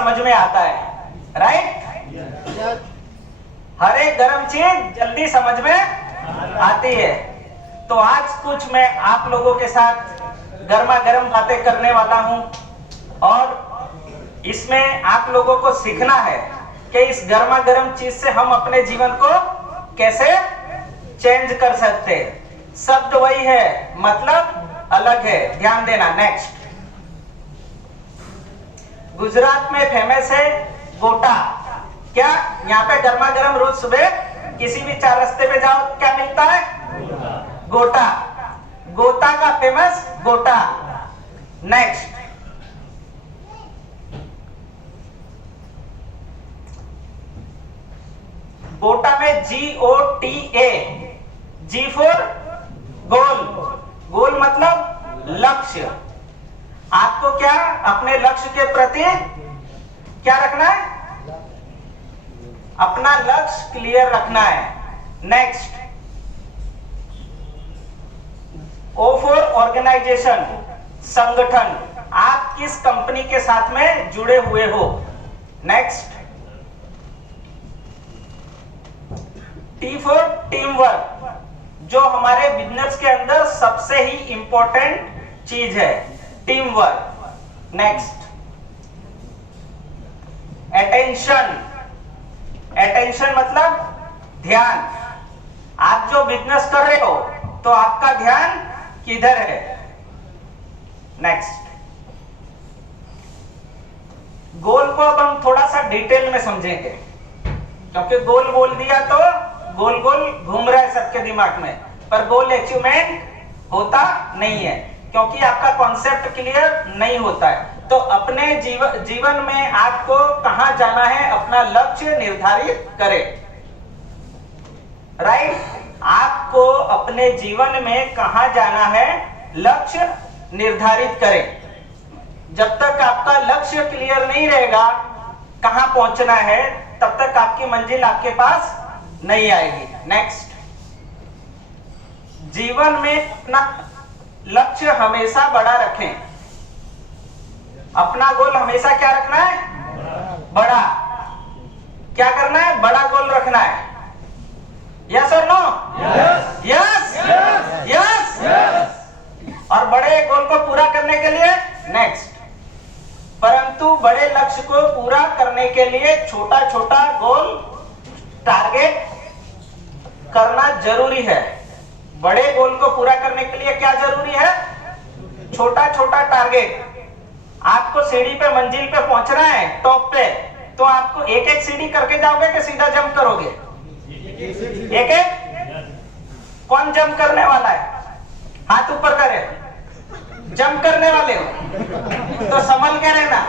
समझ में आता है, राइट? हर एक गर्म चीज जल्दी समझ में आती है। तो आज कुछ मैं आप लोगों के साथ गर्मा गर्म बातें करने वाला हूं और इसमें आप लोगों को सीखना है कि इस गर्मा गर्म चीज से हम अपने जीवन को कैसे चेंज कर सकते हैं। शब्द वही है, मतलब अलग है, ध्यान देना। नेक्स्ट, गुजरात में फेमस है गोटा। क्या यहाँ पे गर्मा गर्म रोज सुबह किसी भी चार रास्ते पे जाओ क्या मिलता है? गोटा। गोता का फेमस गोटा। नेक्स्ट, गोटा में GOTA, G फॉर गोल। गोल मतलब लक्ष्य। आपको क्या अपने लक्ष्य के प्रति क्या रखना है? अपना लक्ष्य क्लियर रखना है। नेक्स्ट, O फॉर ऑर्गेनाइजेशन, संगठन। आप किस कंपनी के साथ में जुड़े हुए हो? Next, T for team work, जो हमारे बिजनेस के अंदर सबसे ही इंपॉर्टेंट चीज है, team work. Next, attention. Attention मतलब ध्यान। आप जो बिजनेस कर रहे हो तो आपका ध्यान किधर है? नेक्स्ट, गोल को अब हम थोड़ा सा डिटेल में समझेंगे, क्योंकि गोल बोल दिया तो गोल गोल घूम रहा है सबके दिमाग में, पर गोल अचीवमेंट होता नहीं है क्योंकि आपका कॉन्सेप्ट क्लियर नहीं होता है। तो अपने जीवन में आपको कहां जाना है, अपना लक्ष्य निर्धारित करें, राइट? आपको अपने जीवन में कहां जाना है, लक्ष्य निर्धारित करें। जब तक आपका लक्ष्य क्लियर नहीं रहेगा कहां पहुंचना है, तब तक आपकी मंजिल आपके पास नहीं आएगी। नेक्स्ट, जीवन में अपना लक्ष्य हमेशा बड़ा रखें। अपना गोल हमेशा क्या रखना है? बड़ा। क्या करना है? बड़ा गोल रखना है। यस और नो? Yes yes. और बड़े गोल को पूरा करने के लिए नेक्स्ट, परंतु बड़े लक्ष्य को पूरा करने के लिए छोटा छोटा गोल टारगेट करना जरूरी है। बड़े गोल को पूरा करने के लिए क्या जरूरी है? छोटा छोटा टारगेट। आपको सीढ़ी पे मंजिल पे पहुंचना है, टॉप पे, तो आपको एक एक सीढ़ी करके जाओगे कि सीधा जंप करोगे? एक एक। कौन जंप करने वाला है? हाथ ऊपर करे। जंप करने वाले हो तो संभल के रहना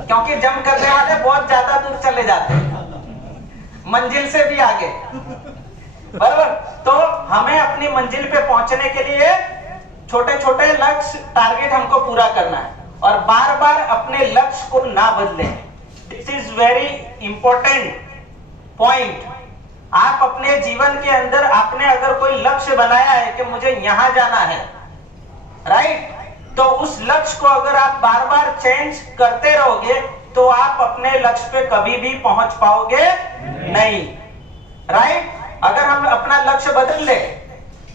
क्योंकि जंप करने वाले बहुत ज्यादा दूर चले जाते हैं, मंजिल से भी आगे, बराबर? तो हमें अपनी मंजिल पे पहुंचने के लिए छोटे छोटे लक्ष्य टारगेट हमको पूरा करना है और बार बार अपने लक्ष्य को ना बदलें। This is very important point. आप अपने जीवन के अंदर आपने अगर कोई लक्ष्य बनाया है कि मुझे यहां जाना है, राइट, तो उस लक्ष्य को अगर आप बार बार चेंज करते रहोगे तो आप अपने लक्ष्य पे कभी भी पहुंच पाओगे नहीं, राइट? अगर हम अपना लक्ष्य बदल ले,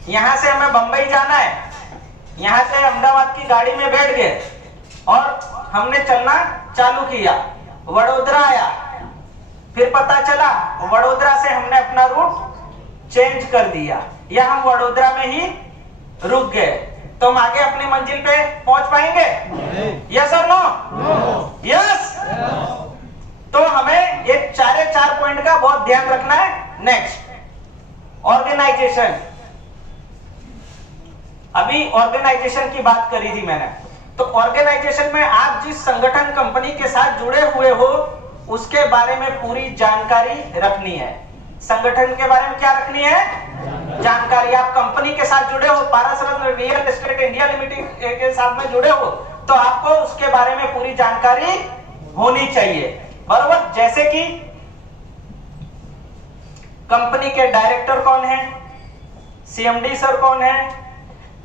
यहां से हमें बंबई जाना है, यहां से अहमदाबाद की गाड़ी में बैठ गए और हमने चलना चालू किया, वडोदरा आया, फिर पता चला वडोदरा से हमने अपना रूट चेंज कर दिया या हम वडोदरा में ही रुक गए, तो हम आगे अपनी मंजिल पे पहुंच पाएंगे? यस और नो? यस। तो हमें ये चार पॉइंट का बहुत ध्यान रखना है। Next, organisation. अभी ऑर्गेनाइजेशन की बात करी थी मैंने, तो ऑर्गेनाइजेशन में आप जिस संगठन कंपनी के साथ जुड़े हुए हो उसके बारे में पूरी जानकारी रखनी है। संगठन के बारे में क्या रखनी है? जानकारी। आप कंपनी के साथ जुड़े हो, पारस रत्न रियल एस्टेट इंडिया लिमिटेड के साथ में जुड़े हो, तो आपको उसके बारे में पूरी जानकारी होनी चाहिए, बराबर? जैसे कि कंपनी के डायरेक्टर कौन है, CMD सर कौन है,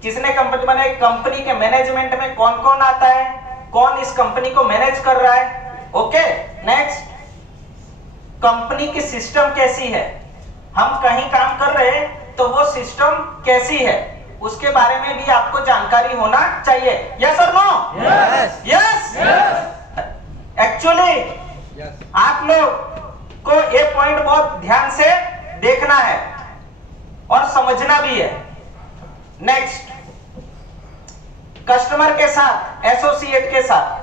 किसने कंपनी बनाई, कंपनी के मैनेजमेंट में कौन कौन आता है, कौन इस कंपनी को मैनेज कर रहा है। ओके, नेक्स्ट, कंपनी की सिस्टम कैसी है, हम कहीं काम कर रहे हैं तो वो सिस्टम कैसी है, उसके बारे में भी आपको जानकारी होना चाहिए। यस और नो? यस। एक्चुअली आप लोग को ये पॉइंट बहुत ध्यान से देखना है और समझना भी है। नेक्स्ट, कस्टमर के साथ, एसोसिएट के साथ,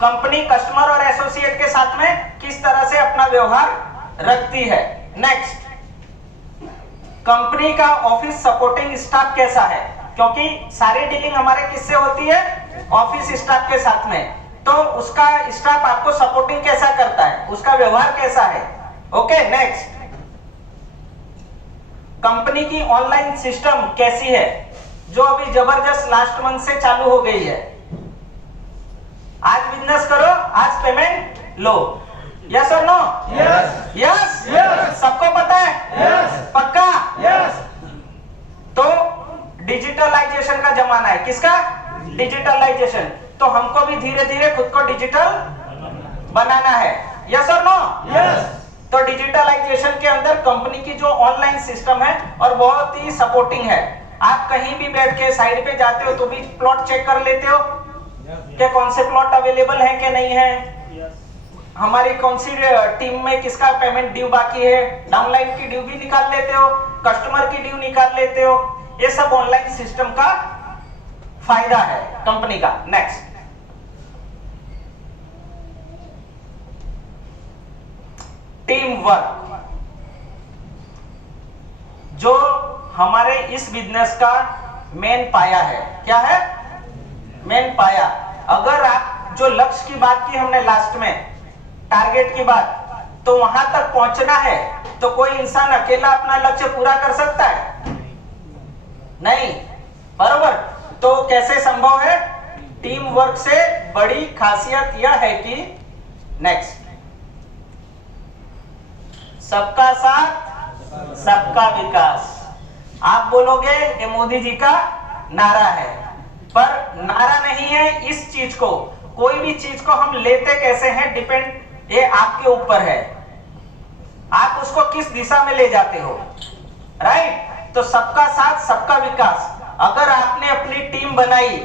कंपनी कस्टमर और एसोसिएट के साथ में किस तरह से अपना व्यवहार रखती है। नेक्स्ट, कंपनी का ऑफिस सपोर्टिंग स्टाफ कैसा है, क्योंकि सारी डीलिंग हमारे किससे होती है, ऑफिस स्टाफ के साथ में, तो उसका स्टाफ आपको सपोर्टिंग कैसा करता है, उसका व्यवहार कैसा है। ओके, नेक्स्ट, कंपनी की ऑनलाइन सिस्टम कैसी है, जो अभी जबरदस्त लास्ट मंथ से चालू हो गई है। आज बिजनेस करो, आज पेमेंट लो। यस और नो? यस। सबको पता है? पक्का? तो डिजिटलाइजेशन का जमाना है। किसका? डिजिटलाइजेशन। तो हमको भी धीरे धीरे खुद को डिजिटल बनाना है। यस और नो? तो डिजिटलाइजेशन के अंदर कंपनी की जो ऑनलाइन सिस्टम है और बहुत ही सपोर्टिंग है। आप कहीं भी बैठ के साइड पे जाते हो तो भी प्लॉट चेक कर लेते हो कि कौन से प्लॉट अवेलेबल है कि नहीं है, हमारी कौन सी टीम में किसका पेमेंट ड्यू बाकी है, डाउनलाइन की ड्यू भी निकाल लेते हो, कस्टमर की ड्यू निकाल लेते हो। ये सब ऑनलाइन सिस्टम का फायदा है कंपनी का। नेक्स्ट, टीम वर्क, जो हमारे इस बिजनेस का मेन पाया है। क्या है? मेन पाया। अगर आप जो लक्ष्य की बात की हमने लास्ट में, टारगेट की बात, तो वहां तक पहुंचना है तो कोई इंसान अकेला अपना लक्ष्य पूरा कर सकता है? नहीं, बरोबर। तो कैसे संभव है? टीम वर्क से बड़ी खासियत यह है कि नेक्स्ट, सबका साथ सबका विकास। आप बोलोगे ये मोदी जी का नारा है, पर नारा नहीं है इस चीज को। कोई भी चीज को हम लेते कैसे हैं, डिपेंड ये आपके ऊपर है, आप उसको किस दिशा में ले जाते हो। राइट? तो सबका साथ सबका विकास। अगर आपने अपनी टीम बनाई,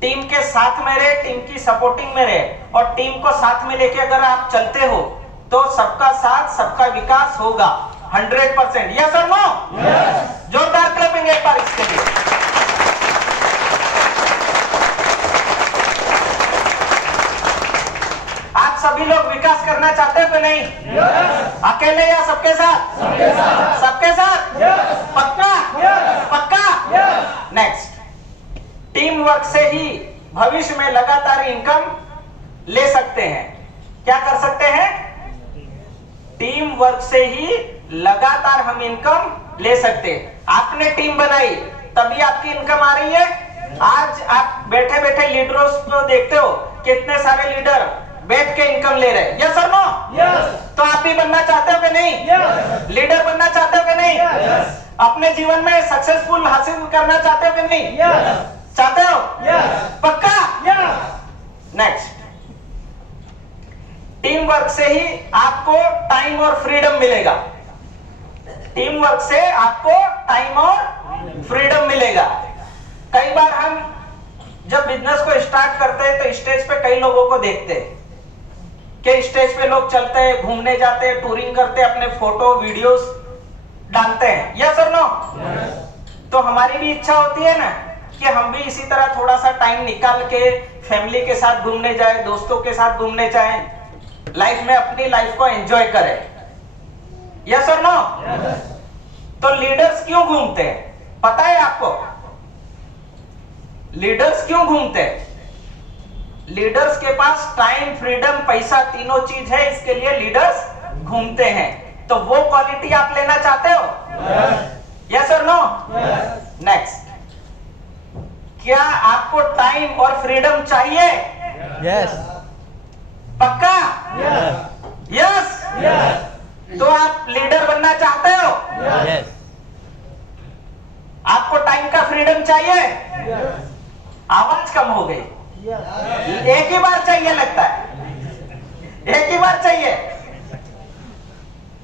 टीम के साथ में रहे, टीम की सपोर्टिंग में रहे और टीम को साथ में लेके अगर आप चलते हो तो सबका साथ सबका विकास होगा 100%। यस और नो? जोरदार क्लैपिंग एक बार इसके लिए। आप सभी लोग विकास करना चाहते हो कि नहीं? अकेले या सबके साथ? सबके साथ। पक्का? पक्का। नेक्स्ट, टीम वर्क से ही भविष्य में लगातार इनकम ले सकते हैं। क्या कर सकते हैं? टीम वर्क से ही लगातार हम इनकम ले सकते हैं। आपने टीम बनाई तभी आपकी इनकम आ रही है। आज आप बैठे बैठे लीडरों को देखते हो, कितने सारे लीडर बैठ के इनकम ले रहे हैं। यस और नो? तो आप भी बनना चाहते हो कि नहीं? लीडर बनना चाहते हो कि नहीं? अपने जीवन में सक्सेसफुल हासिल करना चाहते हो कि नहीं? चाहते हो? पक्का? नेक्स्ट, टीम वर्क से ही आपको टाइम और फ्रीडम मिलेगा। टीम वर्क से आपको टाइम और फ्रीडम मिलेगा। कई बार हम जब बिजनेस को स्टार्ट करते हैं तो स्टेज पे कई लोगों को देखते हैं कि स्टेज पे लोग चलते हैं, घूमने जाते हैं, टूरिंग करते हैं, अपने फोटो वीडियोस डालते हैं। यस और नो? तो हमारी भी इच्छा होती है ना कि हम भी इसी तरह थोड़ा सा टाइम निकाल के फैमिली के साथ घूमने जाए, दोस्तों के साथ घूमने जाए, लाइफ में अपनी लाइफ को एंजॉय करें। यस और नो? तो लीडर्स क्यों घूमते हैं पता है आपको? लीडर्स क्यों घूमते हैं? लीडर्स के पास टाइम, फ्रीडम, पैसा तीनों चीज है, इसके लिए लीडर्स घूमते हैं। तो वो क्वालिटी आप लेना चाहते हो? यस और नो? नेक्स्ट, क्या आपको टाइम और फ्रीडम चाहिए? यस। पक्का? यस। तो आप लीडर बनना चाहते हो? यस। आपको टाइम का फ्रीडम चाहिए? आवाज कम हो गई। एक ही बार चाहिए लगता है, एक ही बार चाहिए।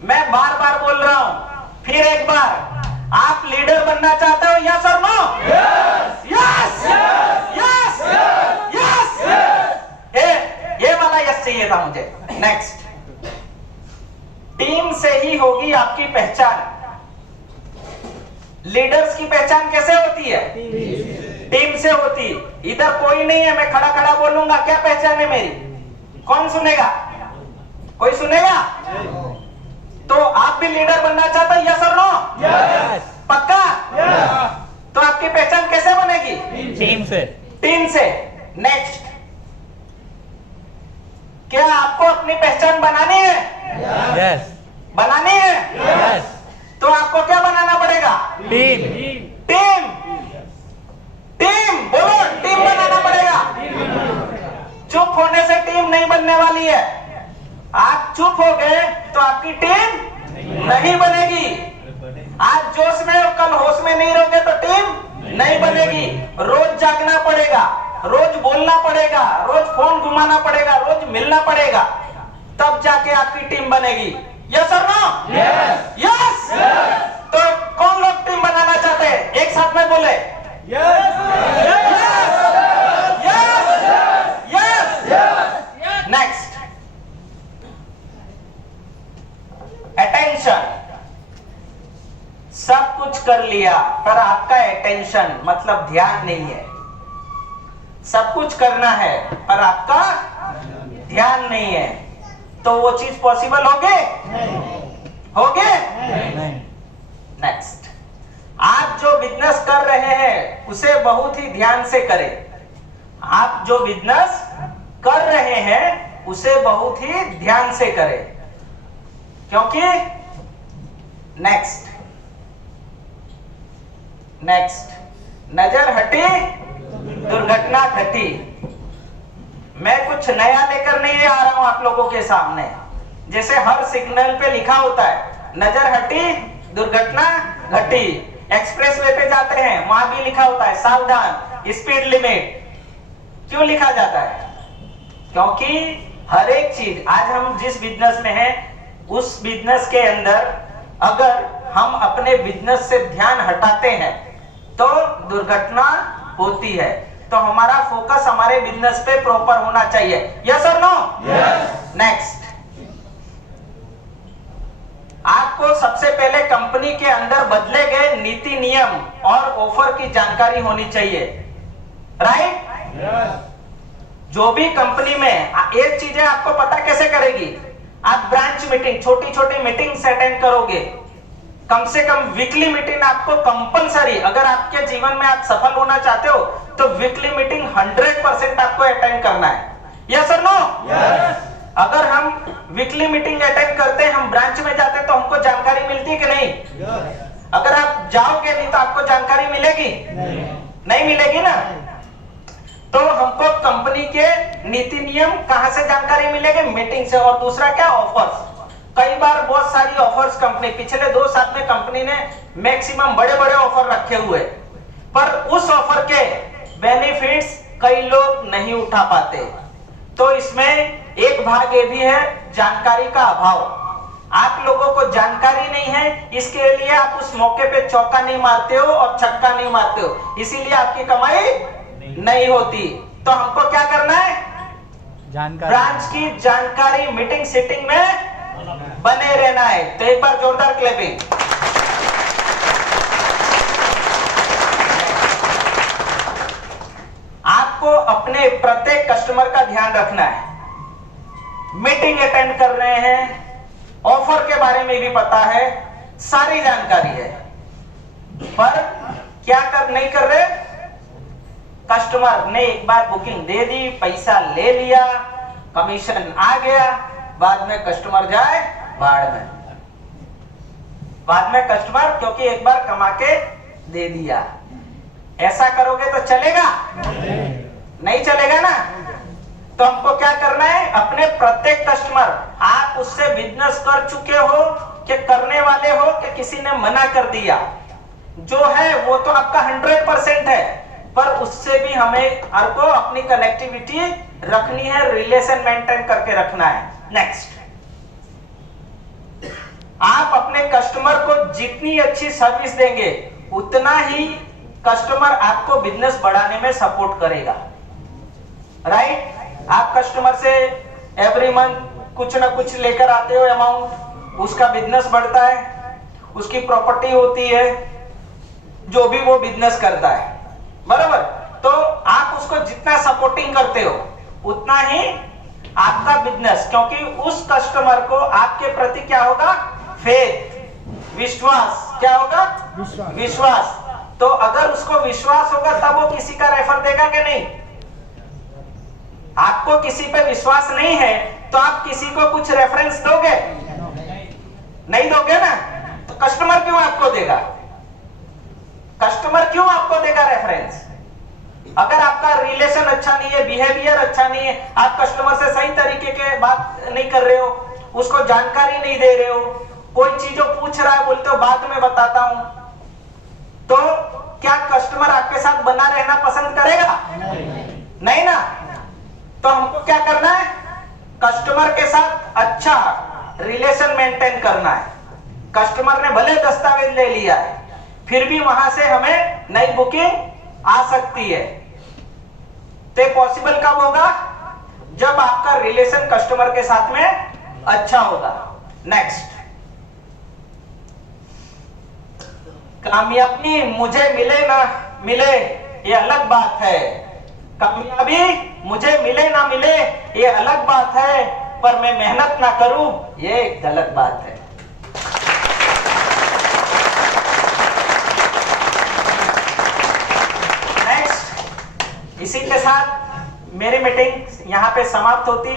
मैं बार बार बोल रहा हूं, फिर एक बार, आप लीडर बनना चाहते हो? यस और नो? Yes yes yes. ये वाला यस चाहिए था मुझे। नेक्स्ट, टीम से ही होगी आपकी पहचान। लीडर्स की पहचान कैसे होती है? टीम से होती। इधर कोई नहीं है, मैं खड़ा खड़ा बोलूंगा, क्या पहचान है मेरी? कौन सुनेगा? कोई सुनेगा? तो आप भी लीडर बनना चाहते हो? यस और नो? यस। पक्का? तो आपकी पहचान कैसे बनेगी? टीम से। टीम से। नेक्स्ट, क्या आपको अपनी पहचान बनानी है? यस। बनानी है? यस। तो आपको क्या बनाना पड़ेगा? टीम। टीम। टीम बोलो, टीम बनाना पड़ेगा। चुप होने से टीम नहीं बनने वाली है। आप चुप हो गए तो आपकी टीम नहीं बनेगी। आज जोश में और कल होश में नहीं रहोगे तो टीम नहीं बनेगी। रोज जागना पड़ेगा, रोज बोलना पड़ेगा, रोज फोन घुमाना पड़ेगा, रोज मिलना पड़ेगा, तब जाके आपकी टीम बनेगी। यस और नो? यस। यस। तो कौन लोग टीम बनाना चाहते हैं? एक साथ में बोले यस। Next, attention. सब कुछ कर लिया पर आपका अटेंशन मतलब ध्यान नहीं है। सब कुछ करना है पर आपका ध्यान नहीं है, तो वो चीज पॉसिबल होगी? होगे? नेक्स्ट, आप जो बिजनेस कर रहे हैं उसे बहुत ही ध्यान से करें। आप जो बिजनेस कर रहे हैं उसे बहुत ही ध्यान से करें, क्योंकि नेक्स्ट, नजर हटी दुर्घटना घटी। मैं कुछ नया लेकर नहीं आ रहा हूं आप लोगों के सामने। जैसे हर सिग्नल पे लिखा होता है, नजर हटी दुर्घटना घटी। एक्सप्रेस वे पे जाते हैं, वहां भी लिखा होता है सावधान, स्पीड लिमिट। क्यों लिखा जाता है? क्योंकि हर एक चीज, आज हम जिस बिजनेस में हैं उस बिजनेस के अंदर अगर हम अपने बिजनेस से ध्यान हटाते हैं तो दुर्घटना होती है। तो हमारा फोकस हमारे बिजनेस पे प्रॉपर होना चाहिए। यस और नो? यस। नेक्स्ट, आपको सबसे पहले कंपनी के अंदर बदले गए नीति नियम और ऑफर की जानकारी होनी चाहिए। राइट? यस। जो भी कंपनी में एक चीज है, आपको पता कैसे करेगी? आप ब्रांच मीटिंग, छोटी छोटी मीटिंग अटेंड करोगे। कम से कम वीकली मीटिंग आपको कंपलसरी, अगर आपके जीवन में आप सफल होना चाहते हो तो वीकली मीटिंग 100% आपको अटेंड करना है। यस और नो? यस। अगर हम वीकली मीटिंग अटेंड करते हैं, हम ब्रांच में जाते हैं, तो हमको जानकारी मिलती है कि नहीं? यस। अगर आप जाओगे नहीं तो आपको जानकारी मिलेगी? नहीं मिलेगी ना। तो हमको कंपनी के नीति नियम कहां से जानकारी मिलेगी? मीटिंग से। और दूसरा क्या? ऑफर्स। कई बार बहुत सारी ऑफर्स कंपनी, पिछले 2 साल में कंपनी ने मैक्सिमम बड़े बड़े ऑफर रखे हुए, पर उस ऑफर के बेनिफिट्स कई लोग नहीं उठा पाते। तो इसमें एक भाग ये भी है, जानकारी का अभाव। आप लोगों को जानकारी नहीं है, इसके लिए आप उस मौके पे चौका नहीं मारते हो और छक्का नहीं मारते हो, इसीलिए आपकी कमाई नहीं होती। तो हमको क्या करना है? जानकारी, ब्रांच की जानकारी मीटिंग सीटिंग में बने रहना है। तो एक बार जोरदार क्लैपिंग। आपको अपने प्रत्येक कस्टमर का ध्यान रखना है। मीटिंग अटेंड कर रहे हैं, ऑफर के बारे में भी पता है, सारी जानकारी है, पर क्या नहीं कर रहे? कस्टमर ने एक बार बुकिंग दे दी, पैसा ले लिया, कमीशन आ गया, बाद में कस्टमर जाए बाढ़ में। बाद में कस्टमर, क्योंकि एक बार कमा के दे दिया। ऐसा करोगे तो चलेगा? नहीं चलेगा ना। तो हमको क्या करना है? अपने प्रत्येक कस्टमर, आप उससे बिजनेस कर चुके हो कि करने वाले हो कि किसी ने मना कर दिया, जो है वो तो आपका 100% है, पर उससे भी हमें हर को अपनी कनेक्टिविटी रखनी है, रिलेशन मेंटेन करके रखना है। नेक्स्ट, आप अपने कस्टमर को जितनी अच्छी सर्विस देंगे उतना ही कस्टमर आपको बिजनेस बढ़ाने में सपोर्ट करेगा, राइट? आप कस्टमर से एवरी मंथ कुछ ना कुछ लेकर आते हो अमाउंट, उसका बिजनेस बढ़ता है, उसकी प्रॉपर्टी होती है, जो भी वो बिजनेस करता है, बराबर? तो आप उसको जितना सपोर्टिंग करते हो उतना ही आपका बिजनेस, क्योंकि उस कस्टमर को आपके प्रति क्या होगा? फेथ, विश्वास। क्या होगा? विश्वास। तो अगर उसको विश्वास होगा तब वो किसी का रेफर देगा कि नहीं? आपको किसी पे विश्वास नहीं है तो आप किसी को कुछ रेफरेंस दोगे? नहीं दोगे ना। तो कस्टमर क्यों आपको देगा? कस्टमर क्यों आपको देगा रेफरेंस? अगर आपका रिलेशन अच्छा नहीं है, बिहेवियर अच्छा नहीं है, आप कस्टमर से सही तरीके के बात नहीं कर रहे हो, उसको जानकारी नहीं दे रहे हो, कोई चीज जो पूछ रहा है बोलते हो बाद में बताता हूं, तो क्या कस्टमर आपके साथ बना रहना पसंद करेगा? नहीं ना। तो हमको क्या करना है? कस्टमर के साथ अच्छा रिलेशन मेंटेन करना है। कस्टमर ने भले दस्तावेज ले लिया है, फिर भी वहां से हमें नई बुकिंग आ सकती है। तो पॉसिबल कब होगा? जब आपका रिलेशन कस्टमर के साथ में अच्छा होगा। नेक्स्ट, कामयाबी मुझे मिले ना मिले ये अलग बात है। कामयाबी मुझे मिले ना मिले ये अलग बात है, पर मैं मेहनत ना करूं ये गलत बात है। नेक्स्ट, इसी के साथ मेरी मीटिंग यहां पे समाप्त होती है।